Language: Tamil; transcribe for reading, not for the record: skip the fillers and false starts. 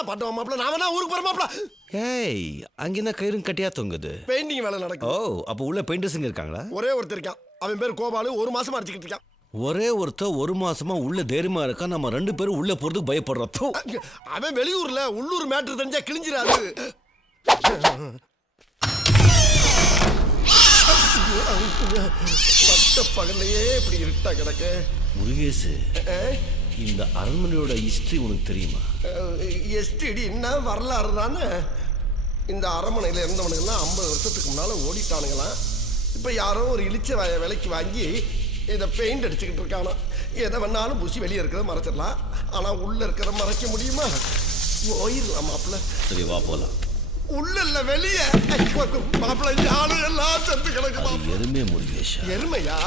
என்ன பண்ணுவோம் மாப்பிள்ள? நாம தான் ஊருக்கு போற மாப்பிள்ள. ஏய், அங்கேதான் கயிறும் கட்டியா தொங்குது. பெயிண்டிங் வேலை ஓ, நடக்கும். அப்போ உள்ள பெயிண்டர்ஸுங்க இருக்காங்களா? ஒரே ஒருத்தர் இருக்கான். அவன் பேர் கோபாலு. 1 மாசமா அடிச்சுக்கிட்டு இருக்கான். ஒரே ஒருத்தர் 1 மாசமா உள்ள தைரியமா இருக்கா. நம்ம 2 பேரும் உள்ள போறதுக்கு பயப்படுறோம். தூ. அவன் வெளியூர்ல, உள்ளூர் மேட்ரு தெரிஞ்சா கிழிஞ்சிராது. பட்ட பகல்லையே இப்படி இருட்டா கிடக்க. முருகேசு, இந்த அரண்மனையோட ஹிஸ்டரி உனக்கு தெரியுமா? எஸ்டிடி என்ன வரலாறு தானே. இந்த அரண்மனையில் இருந்தவனுங்கெல்லாம் 50 வருஷத்துக்கு முன்னால ஓடிட்டானுங்களாம். இப்போ யாரோ ஒரு இழிச்ச விலைக்கு வாங்கி இதை பெயிண்ட் அடிச்சுக்கிட்டு இருக்கானோ. எதை வேணாலும் பூசி வெளியே இருக்கிறத மறைச்சிடலாம். ஆனால் உள்ள இருக்கிறத மறைக்க முடியுமா? போயிடலாம் மாப்பிள்ள. சரி, வா போலாம். உள்ள இல்ல வெளியே. மாப்பிள்ள யாரும் எல்லாம் செத்து கிடக்கு. எருமை முருகேஷா. எருமையா?